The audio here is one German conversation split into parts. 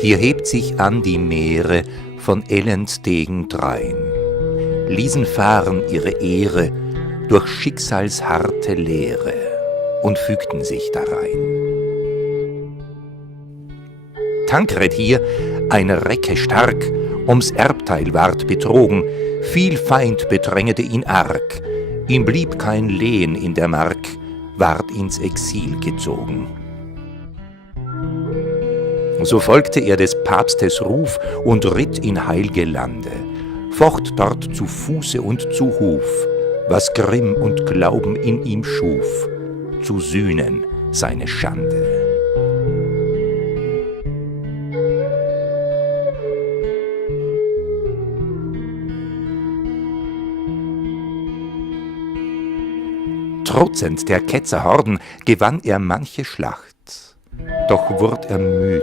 Hier hebt sich an die Meere von Elendstegen drein, ließen fahren ihre Ehre durch schicksalsharte Leere und fügten sich darein. Tankred hier, ein Recke stark, ums Erbteil ward betrogen, viel Feind bedrängete ihn arg, ihm blieb kein Lehen in der Mark, ward ins Exil gezogen. So folgte er des Papstes Ruf und ritt in heilge Lande, focht dort zu Fuße und zu Huf, was Grimm und Glauben in ihm schuf, zu sühnen seine Schande. Trotzend der Ketzer Horden gewann er manche Schlacht. Doch wurd er müd,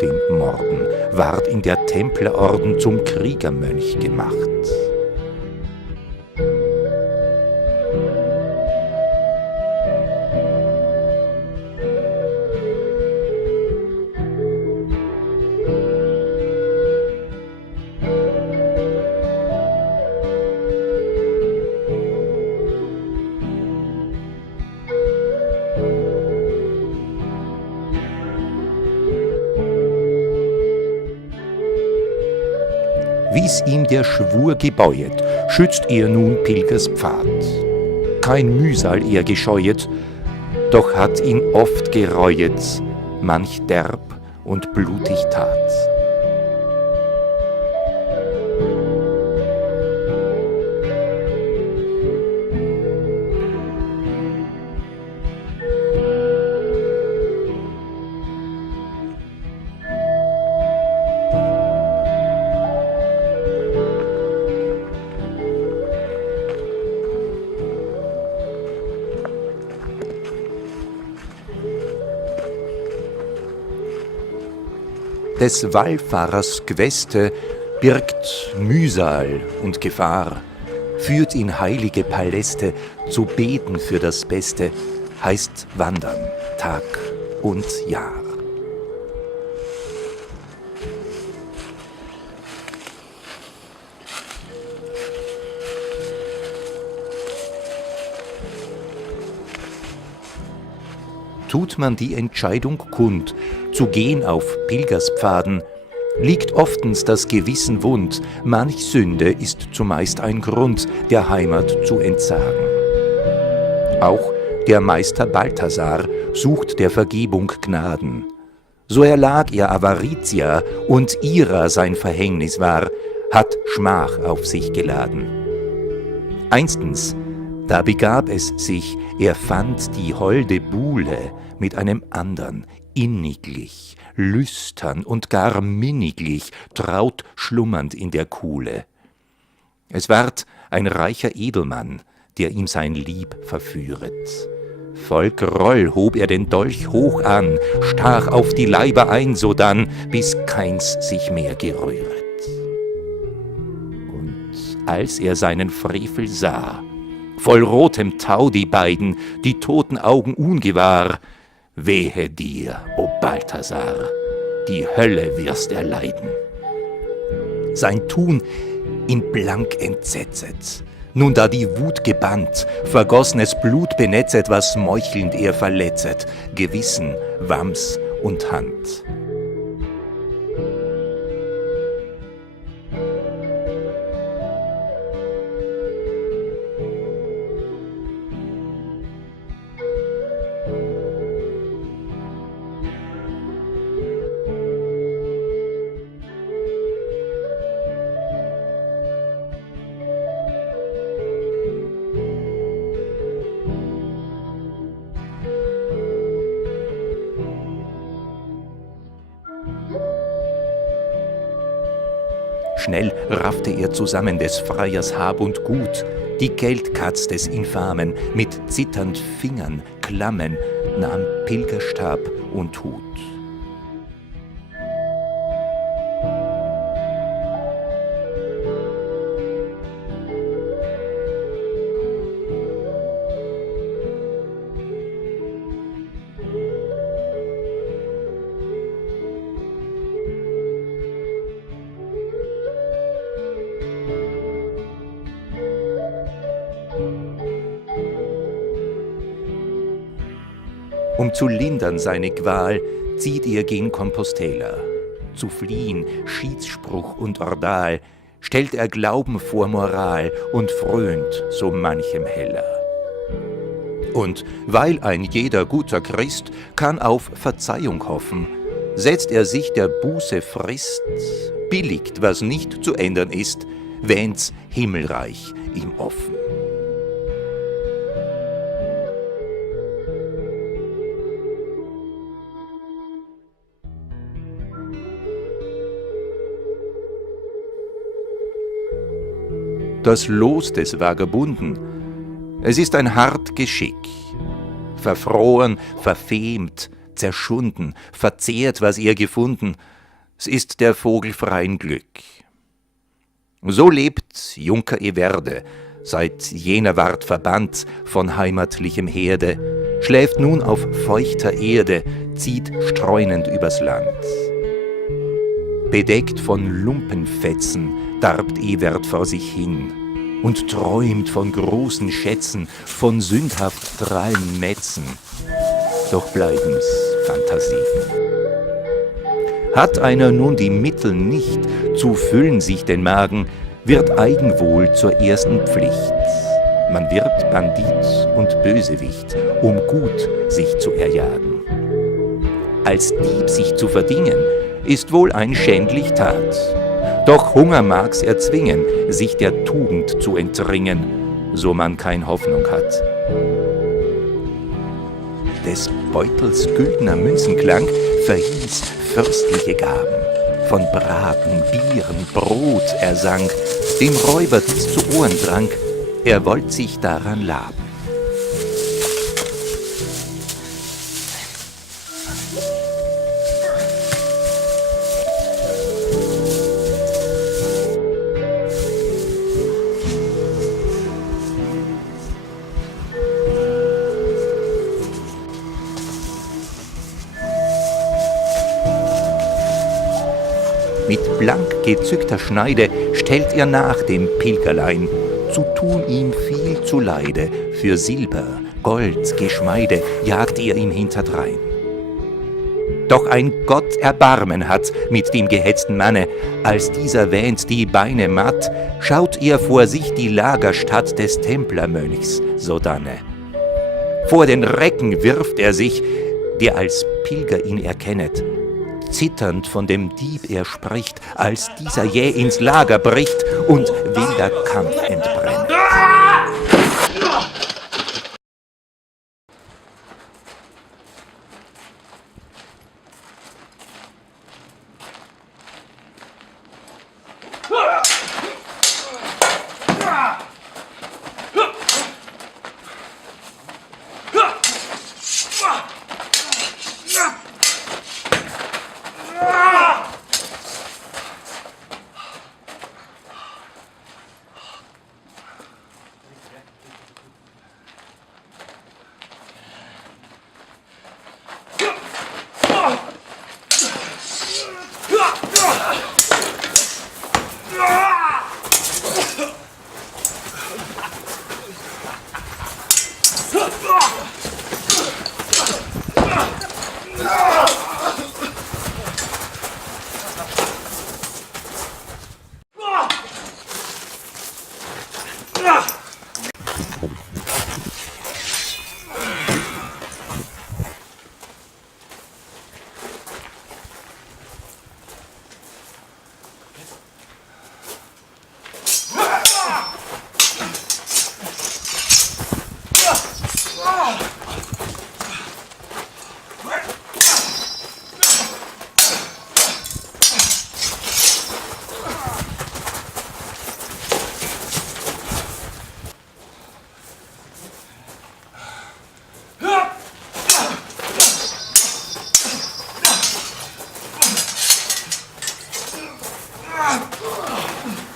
dem Morden, ward in der Templerorden zum Kriegermönch gemacht. Wie's ihm der Schwur gebeuet, schützt er nun Pilgers Pfad. Kein Mühsal er gescheuet, doch hat ihn oft gereuet, manch derb und blutig Tat. Des Wallfahrers Gweste birgt Mühsal und Gefahr, führt in heilige Paläste, zu beten für das Beste, heißt wandern, Tag und Jahr. Tut man die Entscheidung kund, zu gehen auf Pilgerspfaden, liegt oftens das Gewissen wund, manch Sünde ist zumeist ein Grund, der Heimat zu entsagen. Auch der Meister Balthasar sucht der Vergebung Gnaden. So erlag er Avaritia und ihrer sein Verhängnis war, hat Schmach auf sich geladen. Einstens, da begab es sich, er fand die holde Buhle mit einem andern, inniglich, lüstern und gar minniglich, traut schlummernd in der Kuhle. Es ward ein reicher Edelmann, der ihm sein Lieb verführet. Voll Groll hob er den Dolch hoch an, stach auf die Leiber ein sodann, bis keins sich mehr gerühret. Und als er seinen Frevel sah, voll rotem Tau die beiden, die toten Augen ungewahr, wehe dir, o Balthasar, die Hölle wirst erleiden. Sein Tun ihn blank entsetzet, nun da die Wut gebannt, vergossnes Blut benetzet, was meuchelnd er verletzet, Gewissen, Wams und Hand. Schnell raffte er zusammen des Freiers Hab und Gut, die Geldkatz des Infamen, mit zitternd Fingern klammen, nahm Pilgerstab und Hut. Um zu lindern seine Qual, zieht er gen Compostela. Zu fliehen, Schiedsspruch und Ordal, stellt er Glauben vor Moral und fröhnt so manchem Heller. Und weil ein jeder guter Christ kann auf Verzeihung hoffen, setzt er sich der Buße Frist, billigt, was nicht zu ändern ist, wähnt's Himmelreich ihm offen. Das Los des Vagabunden, es ist ein hart Geschick. Verfroren, verfemt, zerschunden, verzehrt, was er gefunden, es ist der Vogel freien Glück. So lebt Junker Everde, seit jener ward verbannt von heimatlichem Herde, schläft nun auf feuchter Erde, zieht streunend übers Land. Bedeckt von Lumpenfetzen darbt Evert vor sich hin und träumt von großen Schätzen, von sündhaft drallen Metzen, doch bleiben's Fantasien. Hat einer nun die Mittel nicht, zu füllen sich den Magen, wird Eigenwohl zur ersten Pflicht. Man wird Bandit und Bösewicht, um gut sich zu erjagen. Als Dieb sich zu verdingen, ist wohl ein schändlich Tat. Doch Hunger mag's erzwingen, sich der Tugend zu entringen, so man kein Hoffnung hat. Des Beutels güldner Münzenklang verhieß fürstliche Gaben. Von Braten, Bieren, Brot er sang, dem Räuber dies zu Ohren drang, er wollt sich daran laben. Mit blank gezückter Schneide stellt er nach dem Pilgerlein, zu tun ihm viel zuleide, für Silber, Gold, Geschmeide jagt er ihm hinterdrein. Doch ein Gott Erbarmen hat mit dem gehetzten Manne, als dieser wähnt die Beine matt, schaut er vor sich die Lagerstatt des Templermönchs sodanne. Vor den Recken wirft er sich, der als Pilger ihn erkennet. Zitternd von dem Dieb er spricht, als dieser jäh ins Lager bricht und wilder Kampf entbrennt.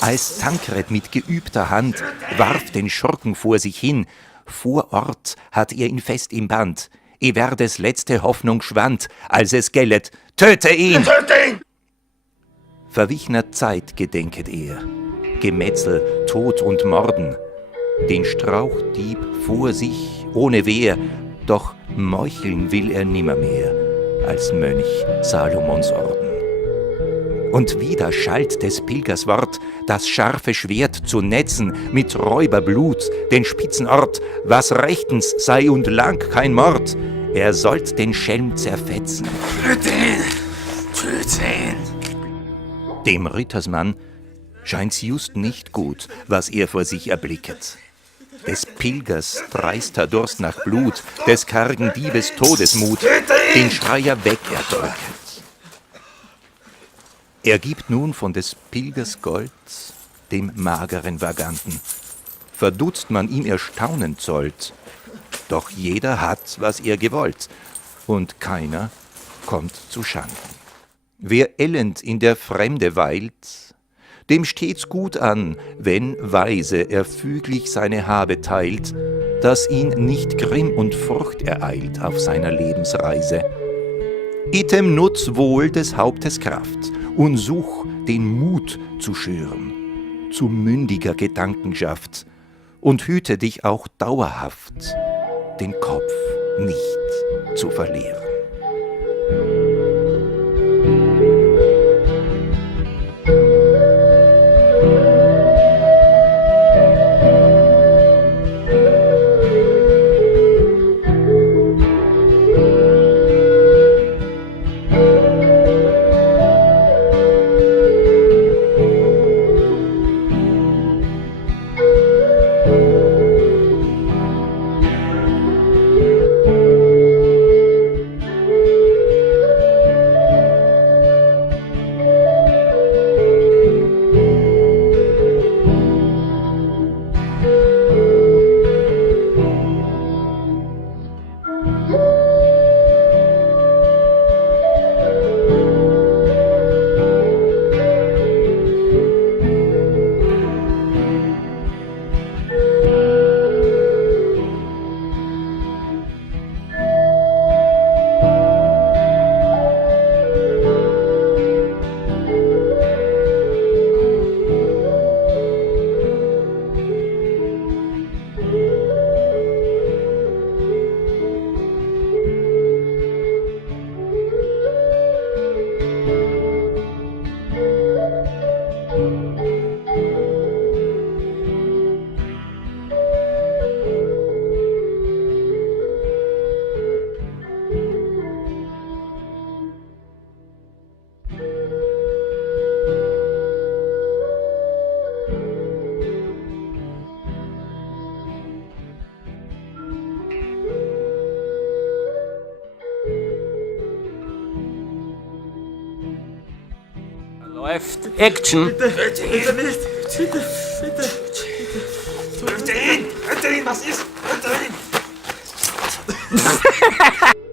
Als Tankred mit geübter Hand warf den Schurken vor sich hin, vor Ort hat er ihn fest im Band. Everdes letzte Hoffnung schwand, als es gellet, töte ihn! Töte ihn! Verwichner Zeit gedenket er, Gemetzel, Tod und Morden, den Strauchdieb vor sich ohne Wehr, doch meucheln will er nimmermehr als Mönch Salomons Orden. Und wieder schallt des Pilgers Wort, das scharfe Schwert zu netzen, mit Räuberblut den spitzen Ort, was rechtens sei und lang kein Mord, er sollt den Schelm zerfetzen. Töt ihn! Töt ihn! Dem Rittersmann scheint's just nicht gut, was er vor sich erblicket. Des Pilgers dreister Durst nach Blut, des kargen Diebes Todesmut, den Schreier weg erdrücket. Er gibt nun von des Pilgers Gold dem mageren Vaganten. Verdutzt man ihm erstaunen zollt, doch jeder hat, was er gewollt, und keiner kommt zu Schanden. Wer elend in der Fremde weilt, dem steht's gut an, wenn weise er füglich seine Habe teilt, dass ihn nicht Grimm und Furcht ereilt auf seiner Lebensreise. Item nutz wohl des Hauptes Kraft und such den Mut zu schüren, zu mündiger Gedankenschaft und hüte dich auch dauerhaft, den Kopf nicht zu verlieren. Läuft. Action. Bitte nicht! Bitte! Töte ihn! Was ist? Töte ihn!